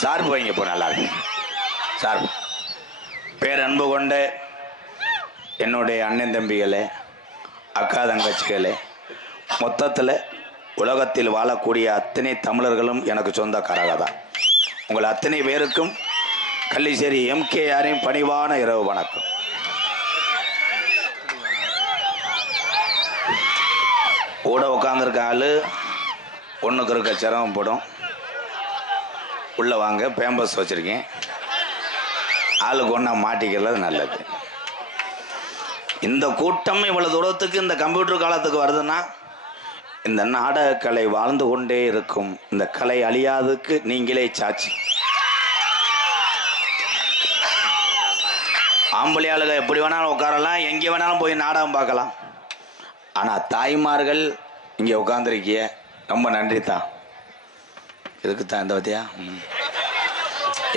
சார்பு வைங்க இப்போ நல்லா இருக்கு சார்பு. பேரன்பு கொண்ட என்னுடைய அண்ணன் தம்பிகளே, அக்கா தங்கச்சிகளே, மொத்தத்தில் உலகத்தில் வாழக்கூடிய அத்தனை தமிழர்களும் எனக்கு சொந்தக்காரங்க. உங்கள் அத்தனை பேருக்கும் கள்ளிச்சேரி எம்கேஆரின் பணிவான இரவு வணக்கம். கூட உட்காந்துருக்க ஆள் ஒன்றுக்கு இருக்க சிரமப்படும். உள்ளே வாங்க, பேம்பஸ் வச்சுருக்கேன், ஆளுக்கு ஒன்றா மாட்டிக்கிறது நல்லது. இந்த கூட்டம் இவ்வளோ தூரத்துக்கு இந்த கம்ப்யூட்டர் காலத்துக்கு வருதுன்னா இந்த நாடகக்கலை வாழ்ந்து கொண்டே இருக்கும். இந்த கலை அழியாததுக்கு நீங்களே சாட்சி. ஆம்பளையாளுக எப்படி வேணாலும் உட்காரலாம், எங்கே வேணாலும் போய் நாடகம் பார்க்கலாம். ஆனால் தாய்மார்கள் இங்கே உட்காந்துருக்கிய ரொம்ப நன்றி தான். இதுக்குத்தான் இந்த பத்தியா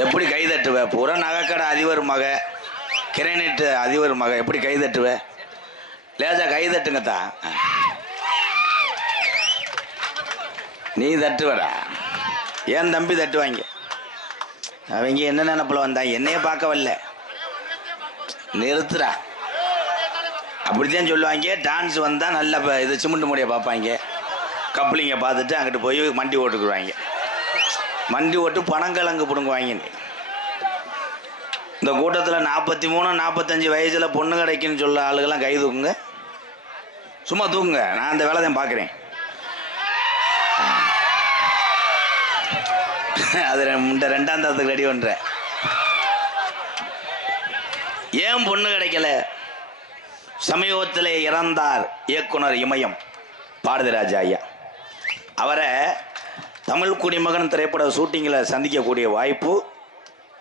எப்படி கை தட்டுவ? புற நகைக்கடை அதிபர் மக, கிரேனைட் அதிபர் மக, எப்படி கை தட்டுவ? லேசா கை தட்டுங்கத்தா. நீ தட்டுவடா, ஏன் தம்பி தட்டுவாங்க. அவங்க என்ன நினைப்பில் வந்தாங்க, என்னைய பார்க்க வரல, நிறுத்துறா அப்படித்தான் சொல்லுவாங்க. டான்ஸ் வந்தால் நல்ல இது சிமெண்ட் மூடியை பார்ப்பாங்க, கப்ளிங்கை பார்த்துட்டு அங்கிட்டு போய் மண்டி ஓட்டுக்குருவாங்க. மண்டி ஓட்டு பனங்கிழங்கு பிடுங்குவாங்க. இந்த கூட்டத்தில் 43 45 வயசில் பொண்ணு கிடைக்குன்னு சொல்ல ஆளுகள்லாம் கை தூக்குங்க, சும்மா தூக்குங்க. நான் அந்த வேலை தான் பார்க்குறேன். அது இந்த 2ஆம் தரத்துக்கு ரெடி பண்ணுறேன். ஏன் பொண்ணு கிடைக்கல? சமீபத்தில் இறந்தார் இயக்குனர் இமயம் பாரதிராஜா ஐயா. அவரை தமிழ் குடிமகன் திரைப்பட ஷூட்டிங்கில் சந்திக்கக்கூடிய வாய்ப்பு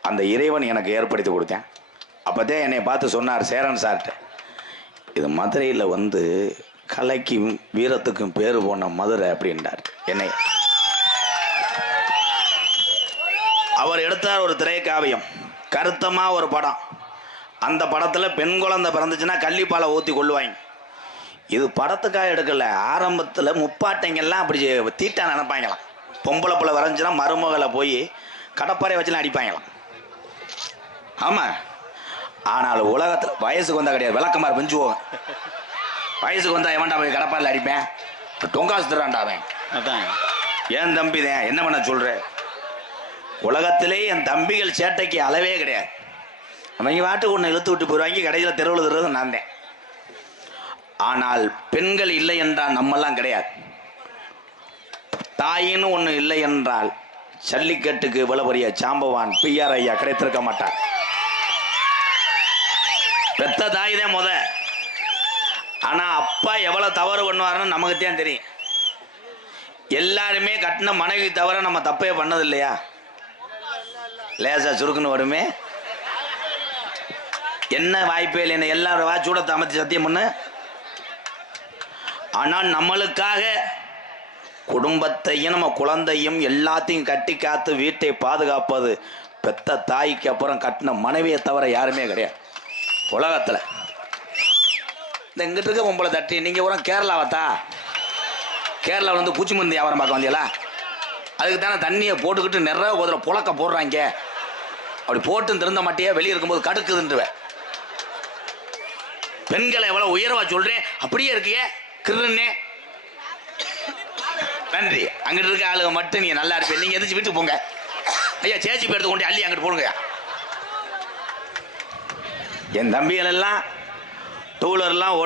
அந்த இறைவன் எனக்கு ஏற்படுத்தி கொடுத்தேன். அப்போதான் என்னை பார்த்து சொன்னார் சேரன் சார்கிட்ட, இது மதுரையில் வந்து கலைக்கும் வீரத்துக்கும் பேர் போன மதுரை அப்படின்றார் என்னை. அவர் எடுத்தார் ஒரு திரைக்காவியம், கருத்தமாக ஒரு படம். அந்த படத்தில் பெண் குழந்தை பிறந்துச்சுன்னா கள்ளிப்பாலை ஊற்றி கொள்ளுவாங்க. இது படத்துக்காக எடுக்கல, ஆரம்பத்தில் முப்பாட்டைங்கெல்லாம் அப்படி தீட்டா நினைப்பாங்களாம். பொம்பளை பிள்ளை வரைஞ்சுன்னா மருமகளை போய் கடப்பாறை வச்சுலாம் அடிப்பாங்களாம். ஆமாம், ஆனால் உலகத்தில் வயசுக்கு வந்தால் கிடையாது, விளக்கமாக பிஞ்சு போவேன். வயசுக்கு வந்தால் எவன்டா போய் கடப்பாறையில் அடிப்பேன், டொங்காசு தரான்டாவேன். அதான் என் தம்பி தான், என்ன பண்ண சொல்கிறேன். உலகத்திலே என் தம்பிகள் சேட்டைக்கு அளவே கிடையாது. அவங்க வாட்டுக்கு ஒன்று இழுத்து விட்டு போயிடுவாங்க, கடையில் தெருவில் தருவது நான் தான். ஆனால் பெண்கள் இல்லை என்றால் நம்மெல்லாம் கிடையாது. தாயின்னு ஒன்று இல்லை என்றால் ஜல்லிக்கட்டுக்கு இவ்வளவு பெரிய சாம்பவான் பிஆர் ஐயா கிடைத்திருக்க மாட்டார். பெத்த தாய் தான் முத. ஆனால் அப்பா எவ்வளோ தவறு பண்ணுவாருன்னு நமக்கு தான் தெரியும். எல்லாருமே கட்டின மனைவி தவிர நம்ம தப்பே பண்ணது இல்லையா? லேசா சுருக்குன்னு வருமே, என்ன வாய்ப்பே இல்லை, எல்லாரும் வாச்சூடத்தை அமைச்சு சத்தியம் பண்ணு. ஆனால் நம்மளுக்காக குடும்பத்தையும் நம்ம குழந்தையும் எல்லாத்தையும் கட்டி காத்து வீட்டை பாதுகாப்பது பெத்த தாய்க்கு அப்புறம் கட்டின மனைவியை தவிர யாருமே கிடையாது உலகத்தில். இந்த இங்கிட்டு இருக்க பொம்பளை தட்டி நீங்கள் பூரா கேரளாவத்தா? கேரளாவில் வந்து பூச்சி மருந்து வியாபாரம் பார்க்க வந்தீங்களா? அதுக்கு தானே தண்ணியை போட்டுக்கிட்டு நிறைய ஒரு புழக்க போடுறாங்க. அப்படி போட்டு திருந்த மாட்டியே, வெளியே இருக்கும்போது கடுக்குதுன்றுவேன். பெண்களை எவ்வளவு உயர்வா சொல்றேன், அப்படியே இருக்கியே கிருன்னே. நன்றி. அங்கிட்டு இருக்க ஆளுங்க மட்டும் நீங்க நல்லா இருப்பீங்க. நீங்க எதிர்த்து வீட்டுக்கு போங்க ஐயா, சேச்சி பேர்த்து கொண்டு அள்ளி அங்கிட்டு போடுங்க. என் தம்பிகள் எல்லாம் டூவீலர்லாம்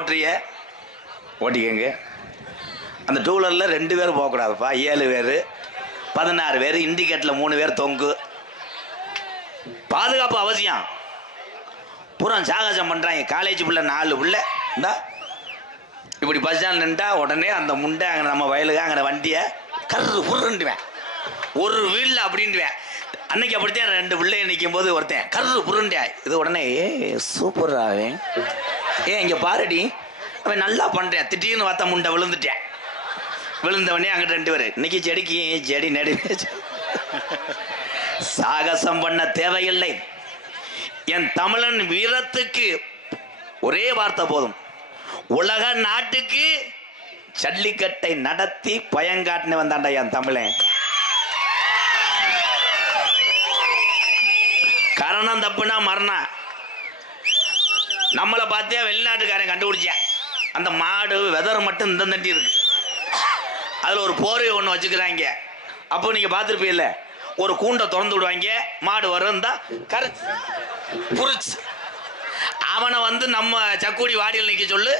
ஓட்டிக்கங்க. அந்த டூவீலரில் 2 பேர் போகக்கூடாதுப்பா, 7 பேர் 16 பேர், இண்டிகேட்டில் 3 பேர் தொங்கு. பாதுகாப்பு அவசியம். பூரா சாகசம் பண்ணுறாங்க. காலேஜ் பிள்ளை 4 பிள்ளை இந்தா இப்படி பஸ் ஸ்டாண்ட் நின்றா உடனே அந்த முண்டை அங்கே நம்ம வயலுக்கு அங்கே வண்டியை கரு புருண்டுவேன், ஒரு வீலில் அப்படின்ட்டுவேன். அன்னைக்கு அப்படித்தான் 2 பிள்ளைய நிற்கும் போது ஒருத்தன் கரு புருண்டேன். இது உடனே சூப்பராகவே இங்கே பாருடி அவன் நல்லா பண்ணுறேன். திடீர்னு பார்த்தா முண்டை விழுந்துட்டேன். விழுந்தவனே அங்கிட்ட 2 பேர் இன்னைக்கு செடிக்கு செடி நடுவே. சாகசம் பண்ண தேவையில்லை. என் தமிழன் வீரத்துக்கு ஒரே வார்த்தை போதும். உலக நாட்டுக்கு ஜல்லிக்கட்டை நடத்தி பயங்காட்டின வந்தாண்டா என் தமிழன். மரணம் தப்புனா மரணம். நம்மளை பார்த்தே வெளிநாட்டுக்காரன் கண்டுபிடிச்சேன். அந்த மாடு வெதர் மட்டும் இந்த தண்டி இருக்கு, அதில் ஒரு போர்வை ஒன்று வச்சுக்கிறாங்க. அப்போ நீங்கள் பார்த்துருப்பீல்ல, ஒரு கூண்டை திறந்து விடுவாங்க, மாடு வரும் தான் கரைச்சி புரிச்சு அவனை வந்து நம்ம சக்குடி வாடியில் நிற்க சொல்லு,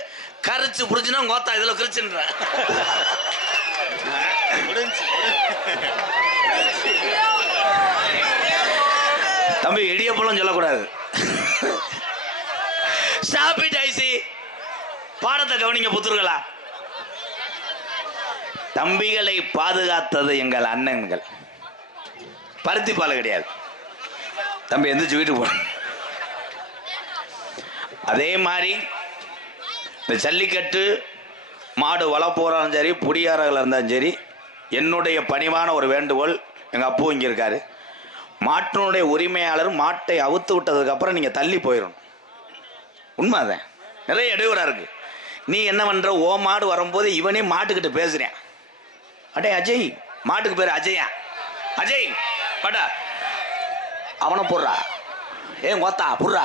கரைச்சு புரிச்சுன்னா கோத்தா இதில் கிரிச்சுன்ற. தம்பி இடியப்பழம் சொல்லக்கூடாது. ஸ்டாப் இட் ஐசி. பாடத்தை கவனிங்க புத்தர்களா. தம்பிகளை பாதுகாத்தது எங்கள் அண்ணன்கள். பருத்தி பால் கிடையாது. தம்பி எந்திரிச்சு வீட்டுக்கு போ. அதே மாதிரி இந்த ஜல்லிக்கட்டு மாடு வளர்ப்போறாலும் சரி, புடியாரர்கள் இருந்தாலும் சரி, என்னுடைய பணிவான ஒரு வேண்டுகோள், எங்கள் அப்பூ இங்கே இருக்காரு, மாட்டினுடைய உரிமையாளர் மாட்டை அவுத்து விட்டதுக்கப்புறம் நீங்கள் தள்ளி போயிடணும். உண்மை அதான். நிறைய இடையூறாக இருக்கு. நீ என்ன பண்ணுற, ஓ மாடு வரும்போது இவனே மாட்டுக்கிட்ட பேசுகிறேன். அடே அஜய், மாட்டுக்கு பேர் அஜயா, அஜய் படா, அவனை போடுறா, ஏன் கோத்தா புடுறா,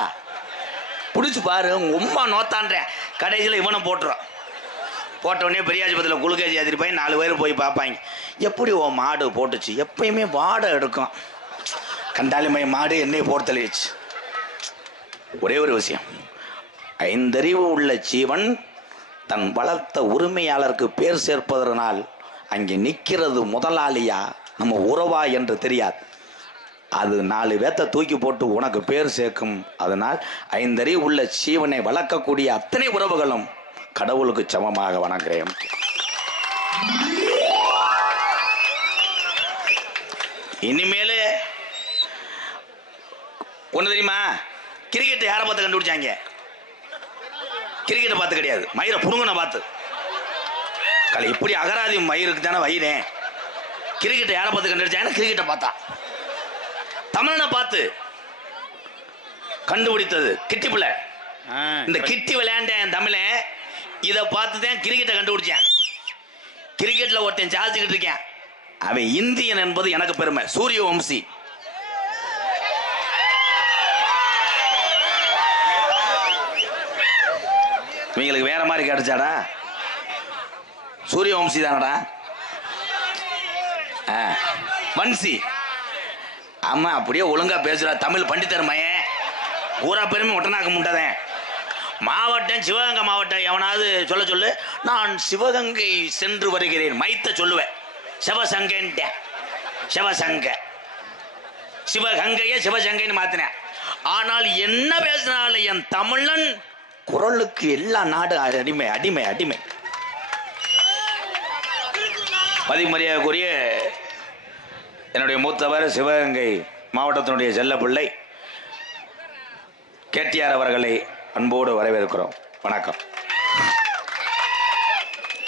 பிடிச்சி பாரு உம்மா நோத்தான்றேன். கடைசியில் இவனை போட்டுறான். போட்டவுடனே பெரியாஜபத்தில் குளுக்கேஜி ஏற்றிட்டு போய் 4 பேர் போய் பார்ப்பாங்க, எப்படி ஓ மாடு போட்டுச்சு. எப்பயுமே வாடை எடுக்கும். கண்டாலிமை மாடு என்னையை போட்டு தள்ளிடுச்சு. ஒரே ஒரு விஷயம், 5 அறிவு உள்ள ஜீவன் தன் வளர்த்த உரிமையாளருக்கு பேர் சேர்ப்பதனால் அங்கே நிற்கிறது முதலாளியா நம்ம உறவா என்று தெரியாது. அது 4 பேத்தை தூக்கி போட்டு உனக்கு பேர் சேர்க்கும். அதனால் 5 அறிவு உள்ள ஜீவனை வளர்க்கக்கூடிய அத்தனை உறவுகளும் கடவுளுக்கு சமமாக வணங்குறேன். இனிமேல் ஒன்று தெரியுமா, கிரிக்கெட் யாரை பார்த்து கண்டுபிடிச்சாங்க? கிரிக்கெட்டை பார்த்து கிடையாது, மயிரை புடுங்கனை பார்த்து. கலை இப்படி அகராதி மயிருக்கு தானே வயிறேன். கிரிக்கெட்டை யாரை பார்த்து கண்டுபிடிச்சாங்கன்னா கிரிக்கெட்டை பார்த்தா. தமிழனை பார்த்து கண்டுபிடித்தது கிட்டி பிள்ளை. இந்த கிட்டி விளையாண்டேன் தமிழன், இதை பார்த்து தான் கிரிக்கெட்டை கண்டுபிடிச்சேன். கிரிக்கெட்டில் ஒருத்தன் சாதிச்சுக்கிட்டு இருக்கேன், அவன் இந்தியன் என்பது எனக்கு பெருமை. சூரிய வம்சி. இவங்களுக்கு வேற மாதிரி கிடைச்சாடா, சூரிய வம்சி தானடா. வன்சி. ஆமா, அப்படியே ஒழுங்கா பேசுறா. தமிழ் பண்டிதர்மையன் ஊரா பெருமை ஒட்டனாக்க முட்டதேன். மாவட்டம் சிவகங்கை மாவட்டம் எவனாவது சொல்ல சொல்லு, நான் சிவகங்கை சென்று வருகிறேன் மைத்த சொல்லுவேன். சிவசங்கன்ட்டேன். சிவசங்க சிவகங்கைய சிவசங்கைன்னு மாத்தினேன். ஆனால் என்ன பேசினாலும் என் தமிழன் குரலுக்கு எல்லா நாடு அடிமை அடிமை அடிமை. மதிமரியாதைக்குரிய என்னுடைய மூத்தவர் சிவகங்கை மாவட்டத்தினுடைய செல்ல பிள்ளை கேடிஆர் அவர்களை அன்போடு வரவேற்கிறோம். வணக்கம்.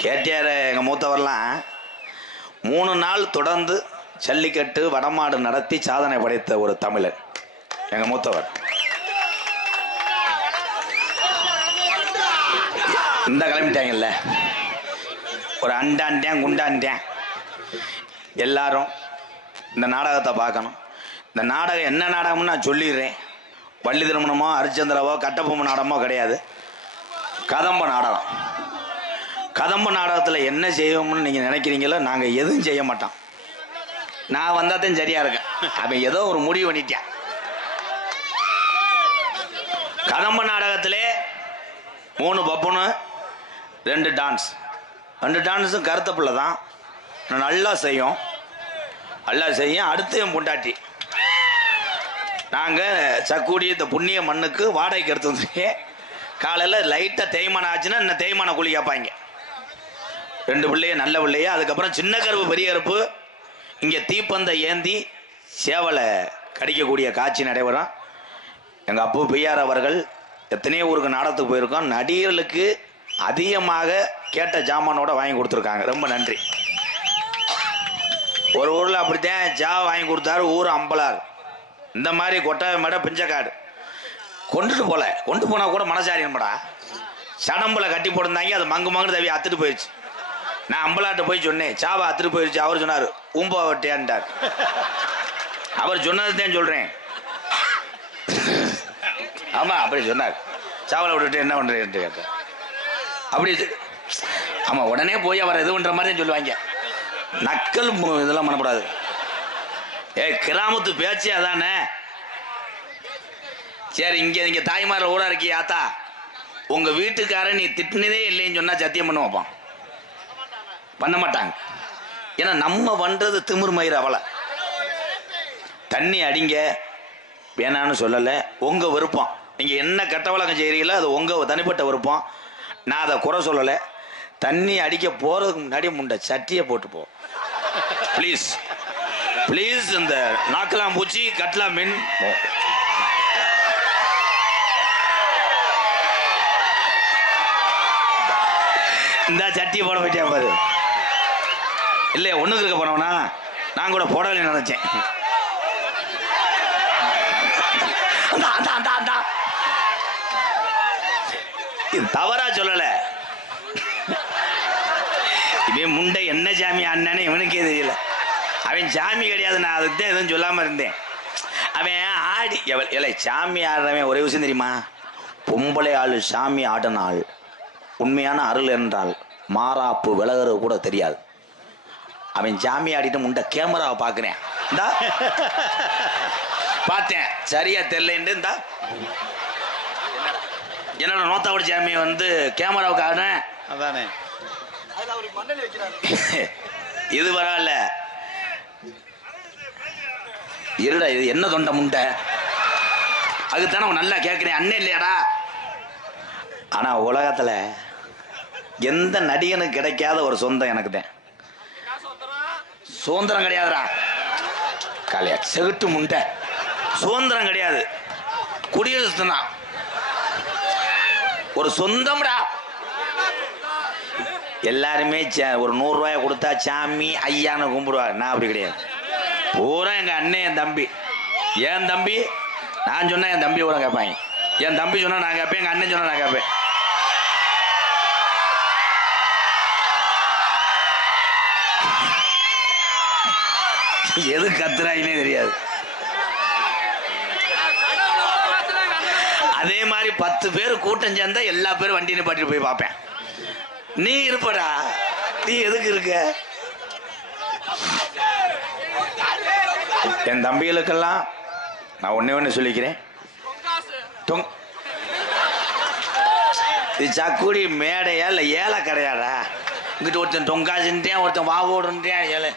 கேடிஆர் எங்கள் மூத்தவர்லாம் 3 நாள் தொடர்ந்து ஜல்லிக்கட்டு வடமாடு நடத்தி சாதனை படைத்த ஒரு தமிழர் எங்கள் மூத்தவர். இந்த கிளம்பிட்டாங்கல்ல, ஒரு அண்டான்ட்டேன் குண்டான்ட்டேன். எல்லாரும் இந்த நாடகத்தை பார்க்கணும். இந்த நாடகம் என்ன நாடகம்னு நான் சொல்லிடுறேன். வள்ளி திருமணமோ ஹரிச்சந்திராவோ கட்டபொம்மன் நாடகமோ கிடையாது, கதம்ப நாடகம். கதம்ப நாடகத்தில் என்ன செய்வோம்னு நீங்கள் நினைக்கிறீங்களோ நாங்கள் எதுவும் செய்ய மாட்டோம். நான் வந்தாதான் சரியாக இருக்கேன். அவன் ஏதோ ஒரு முடிவு பண்ணிட்டேன். கதம்ப நாடகத்திலே 3 பப்புனு 2 டான்ஸ். 2 டான்ஸும் கருத்த பிள்ளை தான், நல்லா செய்யும். அடுத்து என் பொண்டாட்டி. நாங்கள் சக்குடி இந்த புண்ணிய மண்ணுக்கு வாடகைக்கு எடுத்து வந்துருக்கேன். காலையில் லைட்டாக தேய்மானம் ஆச்சுன்னா இன்னும் தேய்மான கூலி கேட்பாங்க. 2 பிள்ளைய நல்ல பிள்ளைய. அதுக்கப்புறம் சின்ன கருப்பு பெரிய கருப்பு இங்கே தீப்பந்தை ஏந்தி சேவலை கடிக்கக்கூடிய காட்சி நடைபெறும். எங்கள் அப்பா பிஆர் அவர்கள் எத்தனையோ ஊருக்கு நாடகத்துக்கு போயிருக்கோம். நடிகர்களுக்கு அதிகமாக கேட்ட ஜாமானோட வாங்கி கொடுத்துருக்காங்க. ரொம்ப நன்றி. ஒரு ஊரில் அப்படித்தான் வாங்கி கொடுத்தாரு, ஊர் அம்பலார். இந்த மாதிரி கொட்டாய மேடை பிஞ்சக்காடு கொண்டு போனால் கூட மனசாரியன்மடா சடம்பில் கட்டி போட்டிருந்தாங்க. அது மங்கு தவி அத்துட்டு போயிடுச்சு. நான் அம்பலாட்ட போய் சொன்னேன், சாவா அத்துட்டு போயிடுச்சு. அவர் சொன்னார் ஊம்பா வட்டியான்ட்டார். அவர் சொன்னது தான் சொல்கிறேன். ஆமா அப்படி சொன்னார். சாவலை விட்டுட்டு என்ன பண்றேன்ட்டு கேட்டேன். அப்படி ஆமா உடனே போய் அவர் இது பண்ற மாதிரி சொல்லுவாங்க. நக்கல் இதெல்லாம் பண்ணக்கூடாது. கிராமத்து பேச்சு அதானே. சரி இங்க தாய்மார ஊரா இருக்கி ஆத்தா, உங்க வீட்டுக்காரன் நீ திட்டினதே இல்லைன்னு சொன்னா சத்தியம் பண்ண வைப்பான். பண்ண மாட்டாங்க. ஏன்னா நம்ம பண்றது திமிர் மயிர். அவளை தண்ணி அடிங்க வேணான்னு சொல்லலை, உங்க விருப்பம். நீங்க என்ன கெட்ட வழக்கம் செய்கிறீங்களோ அது உங்க தனிப்பட்ட விருப்பம். நான் அதை குறை சொல்லலை. தண்ணி அடிக்க போறதுக்கு முன்னாடி முண்டை சட்டியை போட்டு போ ப்ளீஸ் ப்ளீஸ். இந்த நாக்கலாம் பூச்சி கட்டலாம் மீன் இந்த சட்டியை போட போயிட்டே பாரு. இல்லையா ஒண்ணுக்கு இருக்க போனவனா நான் கூட போடலை நினைச்சேன். இது தவறா சொல்லல. இவன் முண்டை என்ன சாமி அண்ணன்னு இவனுக்கே தெரியல. அவன் சாமி கிடையாது. நான் அதுக்கு தான் எதுவும் சொல்லாம இருந்தேன். அவன் ஆடி இல்லை சாமி ஆடுறவன் ஒரே விஷயம் தெரியுமா? பொம்பளை ஆள் சாமி ஆடினாள் உண்மையான அருள் என்றால் மாறாப்பு விலகிறது கூட தெரியாது. அவன் சாமி ஆடிட்டு முண்டை கேமராவை பார்க்குறேன். இந்தா பார்த்தேன் சரியா தெரியலன்னு. இந்தா என்னோட நோத்தாவோட சாமியை வந்து கேமராவுக்கு ஆடுறேன். அதானே இது வரல. இருடா இது என்ன தொண்டை முண்டை அதுதானே நல்லா கேட்கிறேன். அண்ணன் இல்லையாடா. ஆனா உலகத்துல எந்த நடிகனுக்கு கிடைக்காத ஒரு சொந்தம் எனக்கு தான். சுதந்திரம் கிடையாதுடா காலையா செகுட்டு முண்டை. சுதந்திரம் கிடையாது, குடியரசு தான் ஒரு சொந்தம்டா. எல்லாருமே ஒரு 100 ரூபாயை கொடுத்தா சாமி ஐயான்னு கும்பிடுவாங்க. நான் அப்படி கிடையாது. பூரா எங்க அண்ணன் என் தம்பி. என் தம்பி நான் சொன்னா என் தம்பி பூரா கேட்பாங்க. என் தம்பி சொன்னா நான் கேட்பேன், எங்க அண்ணன் சொன்னா நான் கேட்பேன். எது கத்துறாங்கன்னே தெரியாது. அதே மாதிரி 10 பேர் கூட்டம் சேர்ந்தா எல்லா பேரும் வண்டி நிப்பாட்டிட்டு போய் பார்ப்பேன். நீ இருப்படா, நீ எதுக்கு இருக்க? என் தம்பிகளுக்கெல்லாம் நான் ஒண்ணே சொல்லிக்கிறேன். இது சக்குடி மேடையா இல்ல ஏழை கடையாடா? இங்கிட்ட ஒருத்தன் தொங்காசுன்ட்டேன், ஒருத்தன் வாவோடுன்ட்டேன் ஏழை.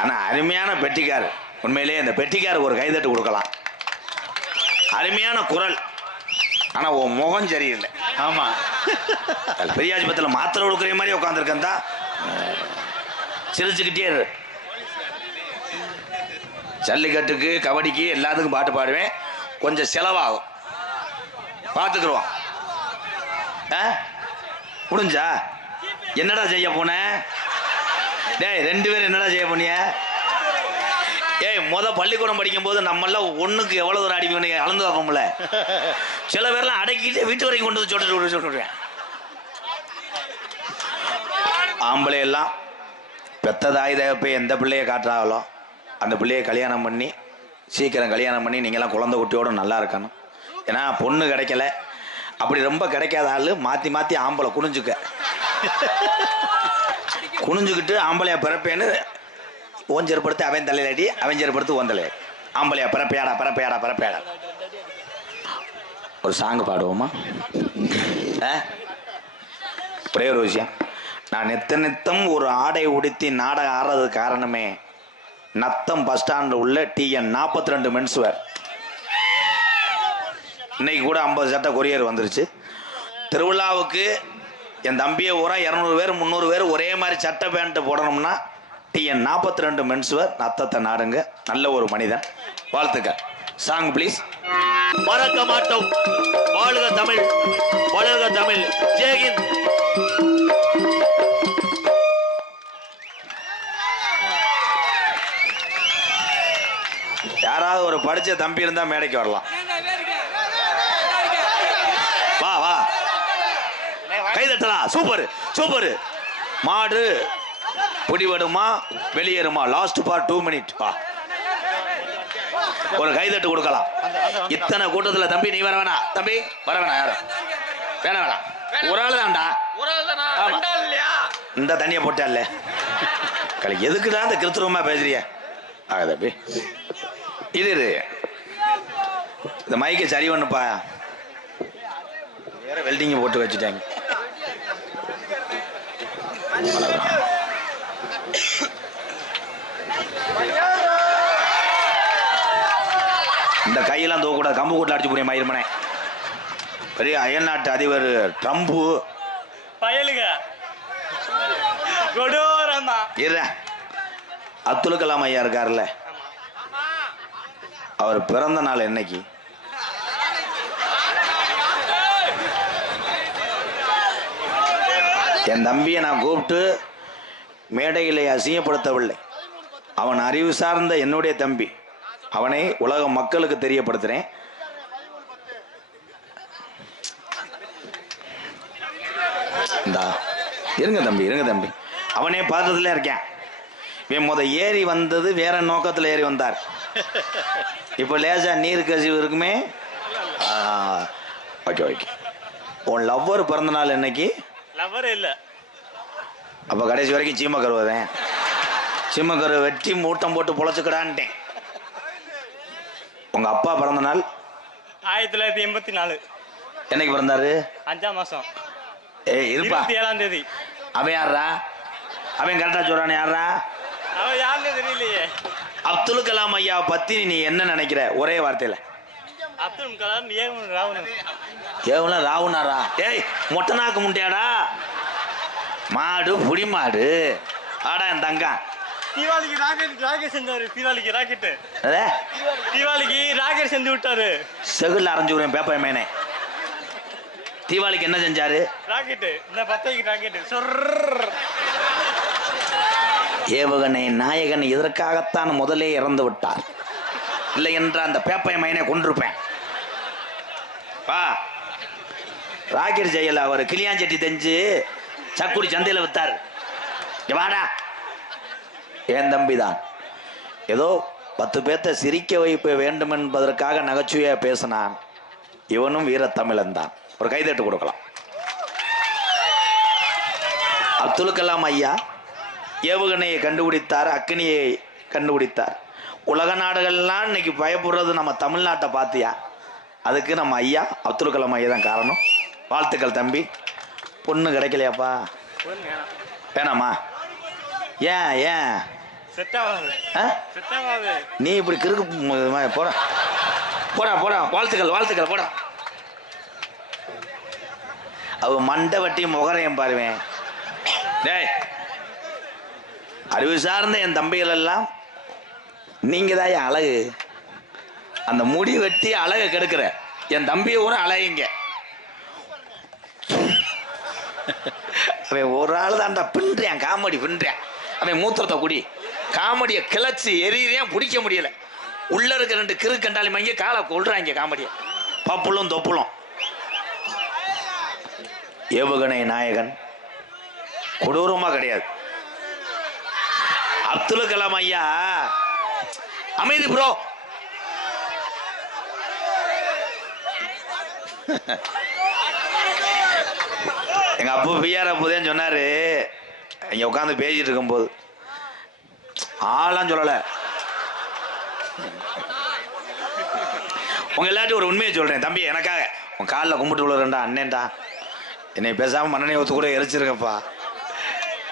ஆனா அருமையான பெட்டிக்கார். உண்மையிலேயே இந்த பெட்டிக்காருக்கு ஒரு கைதட்டு கொடுக்கலாம். அருமையான குரல். ஆனா உன் முகம் சரியில்லை. ஆமா பெரியாஸ்பத்திரியில் மாத்திரை கொடுக்குற மாதிரி உட்காந்துருக்கேன் தான். சிரிச்சுக்கிட்டே இரு. ஜல்லிக்கட்டுக்கு கபடிக்கு எல்லாத்துக்கும் பாட்டு பாடுவேன். கொஞ்சம் செலவாகும், பார்த்துக்குருவோம். முடிஞ்சா என்னடா செய்ய போன? டேய் 2 பேரும் என்னடா செய்ய போனிய? பள்ளிக்கூடம் படிக்கும் போது நம்மெல்லாம் ஒண்ணுக்கு எவ்வளவு ஒரு அடிமை அளந்து வைப்போம்ல. சில பேர்லாம் அடக்கிட்டு வீட்டு வரைக்கும் கொண்டு வந்து சொல்லிடுவேன். ஆம்பளை எல்லாம் பெத்த தாய் தகப்பை எந்த பிள்ளையை காட்டுறாங்களோ அந்த பிள்ளையை கல்யாணம் பண்ணி சீக்கிரம் கல்யாணம் பண்ணி நீங்களாம் குழந்தை குட்டியோட நல்லா இருக்கணும். ஏன்னா பொண்ணு கிடைக்கல. அப்படி ரொம்ப கிடைக்காத ஆளு மாற்றி மாற்றி ஆம்பளை குனிஞ்சுக்கிட்டு ஆம்பளையா பிறப்பேன்னு ஓஞ்சற்படுத்தி அவன் தலையிலாட்டி அவன் ஜெருப்படுத்து ஓந்தலை ஆம்பளையா பிறப்பையாடா பிறப்பையாடா பிறப்பையாடா. ஒரு சாங்கு பாடுவோமா? ஒரே ஒரு விஷயம். நான் நித்தம் ஒரு ஆடை உடுத்தி நாடகம் ஆடுறது காரணமே நத்தம் பஸ் ஸ்டாண்ட் உள்ள TN 42 மென்ஸ்வேர். இன்னைக்கு கூட 50 சட்டை கொரியர் வந்துருச்சு. திருவிழாவுக்கு என் தம்பியை ஊரா 200 பேர் 300 பேர் ஒரே மாதிரி சட்டை பேண்ட் போடணும்னா TN 42 மென்ஸ்வேர் நத்தத்தை நாடுங்க. நல்ல ஒரு மனிதன். வாழ்த்துக்கள். Song please. மறக்க மாட்டோம். வாழ்க தமிழ், வளர்க தமிழ். ஜெய்ஹிந்த். யாராவது ஒரு படிச்ச தம்பி இருந்தா மேடைக்கு வரலாம். வா வா கைதட்டலாம். Super super. மாடு பிடிபடுமா வெளியேறுமா? Last for 2 minute. வா ஒரு கைதட்டு கொடுக்கலாம். இத்தனை கூட்டத்துல தம்பி நீ வர வேணாம். தம்பி வர வேணாம். யாரும் வேணாம் வேணாம். ஒரு ஆள் தான்டா. இந்த தண்ணியை போட்டால எதுக்குதான் இந்த கிருத்துவமா பேசுறிய? தம்பி இது இந்த மைக்கை சரி பண்ணுப்பா. வேற வெல்டிங் போட்டு வச்சுட்டாங்க. இந்த கையெல்லாம் தூக்கூடாது. கம்பு கூட்டில் அடிச்சு போறிய மயிர்மனே. பெரிய அயல்நாட்டு அதிபர் ட்ரம்ப் பயலுங்க அப்துல் கலாம் ஐயா இருக்காருல்ல, அவர் பிறந்த நாள் என்னைக்கு? என் தம்பியை நான் கூப்பிட்டு மேடைகளை அசிங்கப்படுத்தவில்லை. அவன் அறிவு சார்ந்த என்னுடைய தம்பி. அவனை உலக மக்களுக்கு தெரியப்படுத்துறேன். இருங்க தம்பி, இருங்க தம்பி. அவனே பாத்திரத்துல இருக்கேன். இவன் ஏறி வந்தது வேற நோக்கத்தில் ஏறி வந்தார். இப்போ லேசா நீர் கசிவு இருக்குமே. Okay okay. உன் லவ்வர் பிறந்த நாள் என்னைக்கு? லவ்வர் இல்லை. அப்போ கடைசி வரைக்கும் சீமக்கருவதேன். சீமக்கரு வெட்டி மூட்டம் போட்டு பொழைச்சுக்கடான்ட்டேன். உங்க அப்பா பிறந்த நாள் 1984. என்னைக்கு பிறந்தாரு? 5ஆம் மாசம். இருப்பா 27ஆம் தேதி. அவன் யாரா? அவன் கரெக்டா சொல்றானே யாரா? அவன் யாருன்னு தெரியலையே. அப்துல் கலாம் ஐயா பத்தி நீ என்ன நினைக்கிற? ஒரே வார்த்தையில. அப்துல் கலாம் ராவணன். ஏவன ராவணாரா? ஏய் மொட்டை நாக்கு முட்டையாடா. மாடு புடி மாடு. ஆடா என் தங்கா. தீபாவளிக்கு ராக்கெட் செஞ்சாரு. தீபாவளிக்கு ராக்கெட். தீபாவளிக்கு ராக்கெட் செஞ்சு விட்டாரு. செகுல்ல அரைஞ்சு விடுறேன் பேப்பர் மேனே. தீபாவளிக்கு என்ன செஞ்சாரு? ராக்கெட். இந்த பத்தைக்கு ராக்கெட். ஏவுகணை நாயகன் இதற்காகத்தான் முதலே இறந்து விட்டார். இல்லை என்ற அந்த பேப்பை மையனை கொண்டிருப்பேன். ராக்கெட் செய்யல, அவர் கிளியாஞ்சட்டி தெஞ்சு சக்குடி சந்தையில் வித்தார். வாடா என் தம்பிதான். ஏதோ 10 பேர்த்த சிரிக்க வைப்ப வேண்டும் என்பதற்காக நகைச்சுவையா பேசினான். இவனும் வீரத்தமிழன் தான். ஒரு கைதட்டு கொடுக்கலாம். அப்துல் கலாம் ஐயா ஏவுகணையை கண்டுபிடித்தார், அக்னியை கண்டுபிடித்தார். உலக நாடுகள்லாம் இன்னைக்கு பயப்படுறது நம்ம தமிழ்நாட்டை பார்த்தியா? அதுக்கு நம்ம ஐயா அப்துல் கலாம் ஐயா தான் காரணம். வாழ்த்துக்கள் தம்பி. பொண்ணு கிடைக்கலையாப்பா? வேணாமா? ஏன் ஏன் நீ இப்படி கிறுக்கு போட போடா போடா. வாழ்த்துக்கள் வாழ்த்துக்கள் போடா. அவ மண்டை வட்டி முகரையும் பாருவேன். டேய் அறிவு சார்ந்த என் தம்பிகள் எல்லாம் நீங்க தான் என் அழகு. அந்த முடி வெட்டி அழகை கெடுக்கிற என் தம்பியை கூட அழகுங்க. அவன் ஒரு ஆள் தான்டா பின்றான், காமெடி பின்றான். அவன் மூத்திரத்தை குடி காமெடியை கிளச்சி எரியிறான், பிடிக்க முடியல. உள்ள இருக்க 2 கிறு கண்டாலி மங்க காலை கொள்றாங்க காமெடியை. பப்புளும் தொப்புளும். ஏவுகணை நாயகன் கொடூரமா கிடையாது. அப்துல் கலாம் ஐயா அமைதி ப்ரோ. எங்க அப்பா பிஆர் அப்போதான் சொன்னாரு. இங்க உட்காந்து பேசிட்டு இருக்கும்போது ஆளாம் சொல்லல. உங்க எல்லாத்தையும் ஒரு உண்மையை சொல்றேன் தம்பி. எனக்காக உன் காலில் கும்பிட்டு விழுறேன்டா அண்ணேன்டா. என்னை பேசாம மண்ணெண்ணெய் ஊத்து கூட எரிச்சிருக்கப்பா.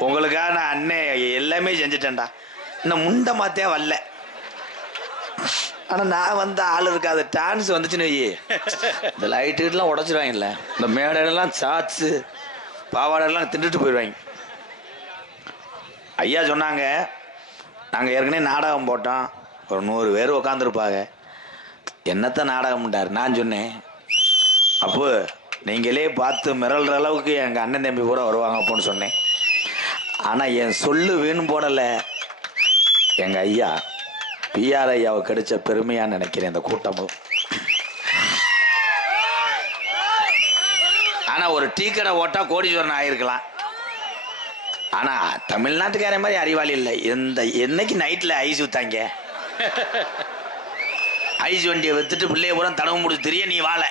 உங்களுக்காக நான் அண்ணே எல்லாமே செஞ்சுட்டேன்டா. இன்னும் முண்டை மாத்தே வரல. ஆனா நான் வந்த ஆள் இருக்காது. டான்ஸ் வந்துச்சுன்னு வை, இந்த லைட்டுலாம் உடச்சிருவாங்கல்ல. இந்த மேடையெல்லாம் சாச்சு பாவாடெல்லாம் திண்டுட்டு போயிடுவாங்க. ஐயா சொன்னாங்க, நாங்கள் ஏற்கனவே நாடகம் போட்டோம், ஒரு 100 பேர் உட்காந்துருப்பாங்க. என்னத்த நாடகம்ட்டார். நான் சொன்னேன், அப்போ நீங்களே பார்த்து மிரள்ற அளவுக்கு எங்கள் அண்ணன் தம்பி கூட வருவாங்க அப்போன்னு சொன்னேன். ஆனால் என் சொல்லு வீண் போடலை. எங்கள் ஐயா பிஆர் ஐயாவை கிடைச்ச பெருமையான்னு நினைக்கிறேன் இந்த கூட்டமும். ஆனால் ஒரு டீ கடை ஓட்டா கோடீஸ்வரன் ஆகிருக்கலாம். ஆனால் தமிழ்நாட்டுக்கார மாதிரி அறிவாளி இல்லை. என்னைக்கு நைட்டில் ஐஸ் ஊத்தாங்க. ஐஸ் வண்டியை வித்துட்டு பிள்ளைய பூரா தடவை முடிச்சு தெரிய நீ வாழ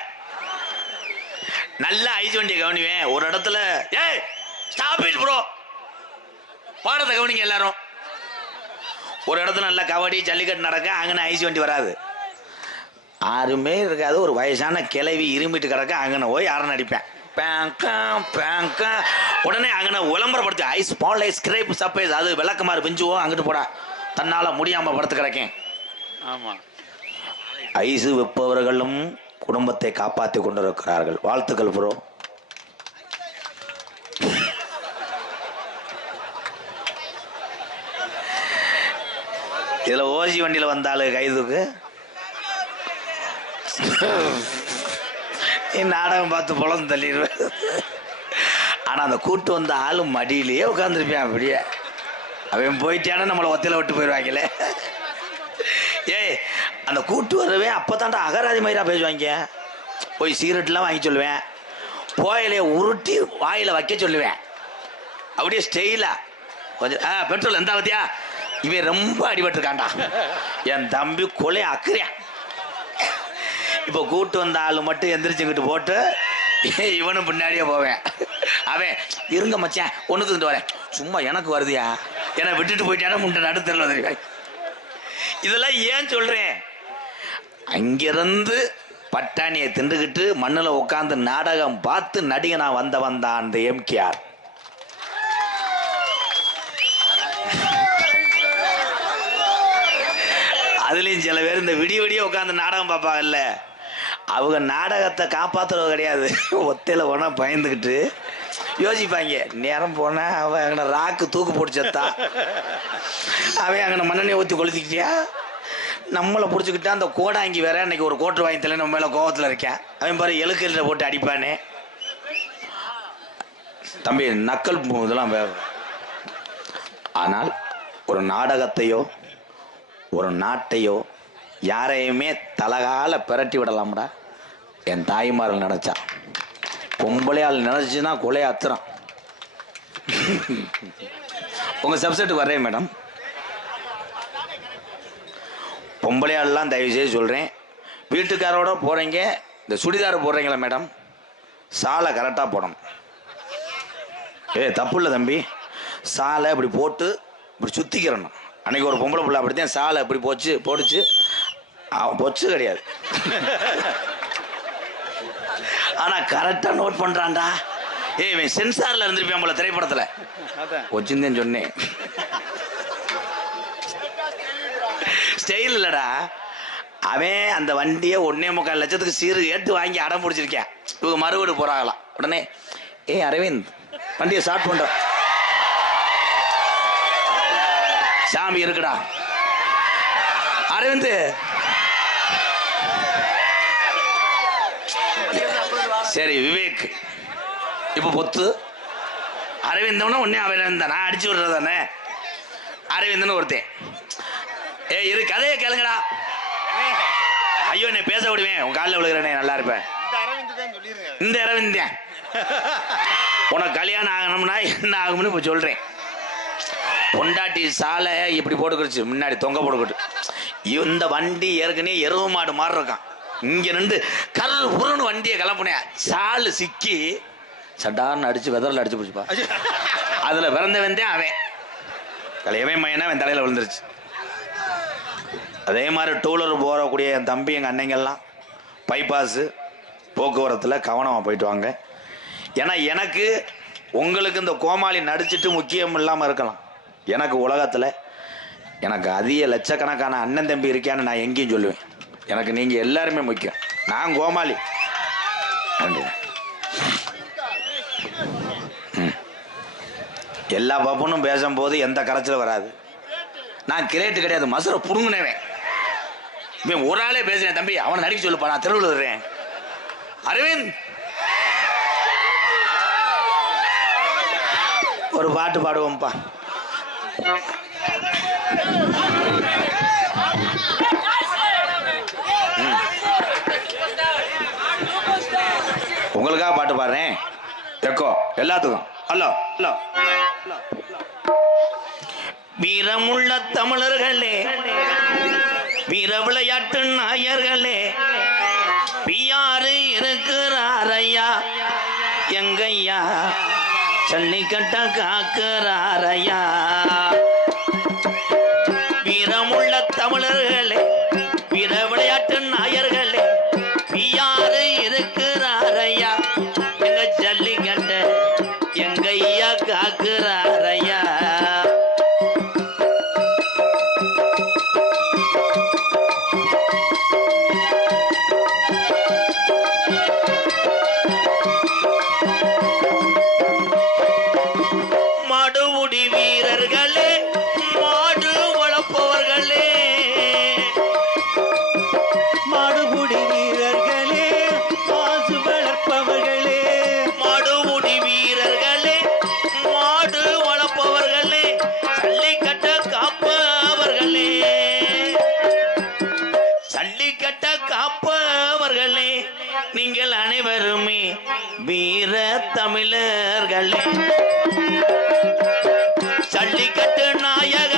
நல்லா ஐஸ் வண்டியை கவனிவேன். ஒரு இடத்துல ஏய் ஸ்டாப் இட் ப்ரோ, பாடத்தை கவனிங்க எல்லாரும். ஒரு இடத்துல நல்லா கபடி ஜல்லிக்கட்டு நடக்க, அங்கே ஐஸ் வண்டி வராது, யாருமே இருக்காது. ஒரு வயசான கிளவி இருமிட்டு கிடக்க, அங்கே போய் யாரும் நடிப்பேன். உடனே அங்கே விளம்பரப்படுத்தி ஐஸ் பால் ஐஸ் கிரேப் சப்பைஸ், அது விளக்கமாறு பிஞ்சுவோம், அங்கிட்டு போடா, தன்னால் முடியாமல் படுத்து கிடக்கேன். ஆமாம், ஐஸு விற்பவர்களும் குடும்பத்தை காப்பாற்றி கொண்டிருக்கிறார்கள். வாழ்த்துக்கள் ப்ரோ. இதில் ஓசி வண்டியில் வந்தாலும் கைதுக்கு நாடகம் பார்த்து பொழந்து தள்ளிடுவேன். ஆனால் அந்த கூட்டு வந்த ஆளும் மடியிலேயே உட்காந்துருப்பேன். அப்படியே அவன் போயிட்டானா நம்மளை ஒத்தையில் விட்டு போயிடுவாங்களே. ஏய் அந்த கூட்டு வரவே அப்போ தாண்டா அகராதி மயிரா பேசுவாங்க. போய் சிகரெட்லாம் வாங்கி சொல்லுவேன், போயிலே உருட்டி வாயில் வைக்க சொல்லுவேன். அப்படியே ஸ்டெயிலா கொஞ்சம் பெட்ரோல் எந்த பத்தியா, இவன் ரொம்ப அடிபட்டுருக்காண்டா, என் தம்பி கொலை அக்குறேன். இப்போ கூட்டு வந்த ஆள் மட்டும் எந்திரிச்சுக்கிட்டு போட்டு இவனும் பின்னாடியே போவேன். அவன் இருங்க மச்சான் ஒன்றுக்கு திண்டு வரேன், சும்மா எனக்கு வருதியா, என்னை விட்டுட்டு போயிட்டானா முண்டை நடுத்தரில் வந்துருவேன். இதெல்லாம் ஏன் சொல்கிறேன், அங்கிருந்து பட்டாணியை திண்டுக்கிட்டு மண்ணில் உட்காந்து நாடகம் பார்த்து நடிகனா வந்தவன் தான் அந்த எம்கேஆர். அதுலேயும் சில பேர் இந்த விடிய விடிய உட்காந்து நாடகம் பார்ப்பாங்கல்ல, அவங்க நாடகத்தை காப்பாற்றுறது கிடையாது. ஒத்தையில் போனால் பயந்துக்கிட்டு யோசிப்பாங்க, நேரம் போனால் அவன் அங்கே ராக்கு தூக்கு போட்டு செத்தா, அவன் அங்கே மண்ணெண்ணெய் ஊற்றி கொளுத்திக்கிட்டியா, நம்மளை பிடிச்சிக்கிட்டா அந்த கோடாங்கி வேற அன்னைக்கு ஒரு கோட்டு வாங்கி தலை நம்ம மேலே கோவத்தில் இருக்கேன். அவன் பாரு எலுக்கல்ல போட்டு அடிப்பானே. தம்பி நக்கல் இதெல்லாம் வேறு. ஆனால் ஒரு நாடகத்தையோ ஒரு நாட்டையோ யாரையுமே தலகால பிரட்டி விடலாம்டா. என் தாய்மார்கள் நினச்சா, பொம்பளையால் நினச்சின்னா கொலை அத்துறான். உங்கள் சப்ஜெக்டுக்கு வர்றேன் மேடம். பொம்பளையாள்லாம் தயவு செய்து சொல்கிறேன், வீட்டுக்காரோட போகிறீங்க, இந்த சுடிதார் போடுறீங்களா மேடம், சாலை கரெக்டாக போடணும். தப்பு இல்லை தம்பி, சாலை இப்படி போட்டு இப்படி சுற்றிக்கிறணும். அன்றைக்கி ஒரு பொம்பளை பிள்ளை அப்படித்தான் சாலை இப்படி போட்டுச்சு, பொச்சு கிடையாது, ஆனால் கரெக்டாக நோட் பண்ணுறான்டா. இவன் சென்சாரில் இருந்திருப்பேன் போல திரைப்படத்தில், கொச்சிந்தேன்னு சொன்னேன். ஸ்டைல் இல்லடா, அவன் அந்த வண்டியை 1.25 லட்சத்துக்கு சீரு கேட்டு வாங்கி அடம் பிடிச்சிருக்கேன். இவங்க மறுவீடு போறாங்களாம். உடனே அரவிந்த் வண்டியை ஸ்டார்ட் பண்ற, சாமி இருக்குடா அரவிந்த். சரி விவேக் இப்ப பொத்து அரவிந்தம்னா உடனே அவன் நான் அடிச்சு விடுறதானே அரவிந்தன்னு ஒருத்தன். இரு கதையை கேளுங்கடா. ஐயோ என்னை பேச விடுவேன், உன் காலில் விழுகிறேனே, நல்லா இருப்பேன். இந்த அரவிந்த் உனக்கு கல்யாணம் ஆகணும்னா என்ன ஆகும்னு இப்போ சொல்றேன். பொண்டாட்டி சாலை இப்படி போட்டுக்கிடுச்சு, முன்னாடி தொங்க போட்டுக்கிட்டு, இந்த வண்டி ஏற்கனவே எருவு மாடு மாதிரி இருக்கான். இங்க நின்று கல் உருன்னு வண்டியை கிளப்புனேன், சாலு சிக்கி சட்டான்னு அடிச்சு வெதரில் அடிச்சு பிடிச்சிப்பா. அதுல பிறந்தவன் தான் அவன், தலையவன் மையனா அவன் தலையில விழுந்துருச்சு. அதே மாதிரி டூலர் போகக்கூடிய என் தம்பி எங்கள் அன்னைங்கெல்லாம் பைபாஸு போக்குவரத்தில் கவனமாக போயிட்டு வாங்க. ஏன்னா எனக்கு உங்களுக்கு இந்த கோமாளி நடிச்சுட்டு முக்கியம் இல்லாமல் இருக்கலாம், எனக்கு உலகத்தில் எனக்கு அதிக லட்சக்கணக்கான அண்ணன் தம்பி இருக்கான்னு நான் எங்கேயும் சொல்லுவேன். எனக்கு நீங்கள் எல்லாருமே முக்கியம், நான் கோமாளி. எல்லா பப்பனும் பேசும்போது எந்த கரைச்சலும் வராது. நான் கிரேட்டு கிடையாது, மசுரை புடுங்கினவேன். இவன் ஒரு ஆளே பேசுறேன், தம்பி அவனை நடிக்க சொல்லுப்பா, நான் தெருவில் வர்றேன். அரவிந்த் ஒரு பாட்டு பாடுவோம்ப்பா. உங்களுக்காக பாட்டு பாடுறேன், எக்கோ எல்லாத்துக்கும். Hello hello. வீரமுள்ள தமிழர்களே, வீர விளையாட்டு நாயர்களே பியாரு இருக்கிறாரையா எங்கையா ஜல்லிக்கட்ட காக்கிறாரையா வீரமுள்ள தமிழர்களே வீர விளையாட்டு நாயர்களே பியாரு இருக்கிறாரையா எங்க ஜல்லிக்கட்ட எங்கையா காக்கிறாரையா மாடுமுடி வீரர்களே மாடு வளர்ப்பவர்களே மாடுபுடி வீரர்களே மாசு வளர்ப்பவர்களே மாடுமுடி வீரர்களே மாடு வளர்ப்பவர்களே ஜல்லிக்கட்ட காப்பவர்களே ஜல்லிக்கட்ட காப்பவர்களே நீங்கள் அனைவருமே வீர தமிழர்களே ஜல்லிக்கட்டு நாயக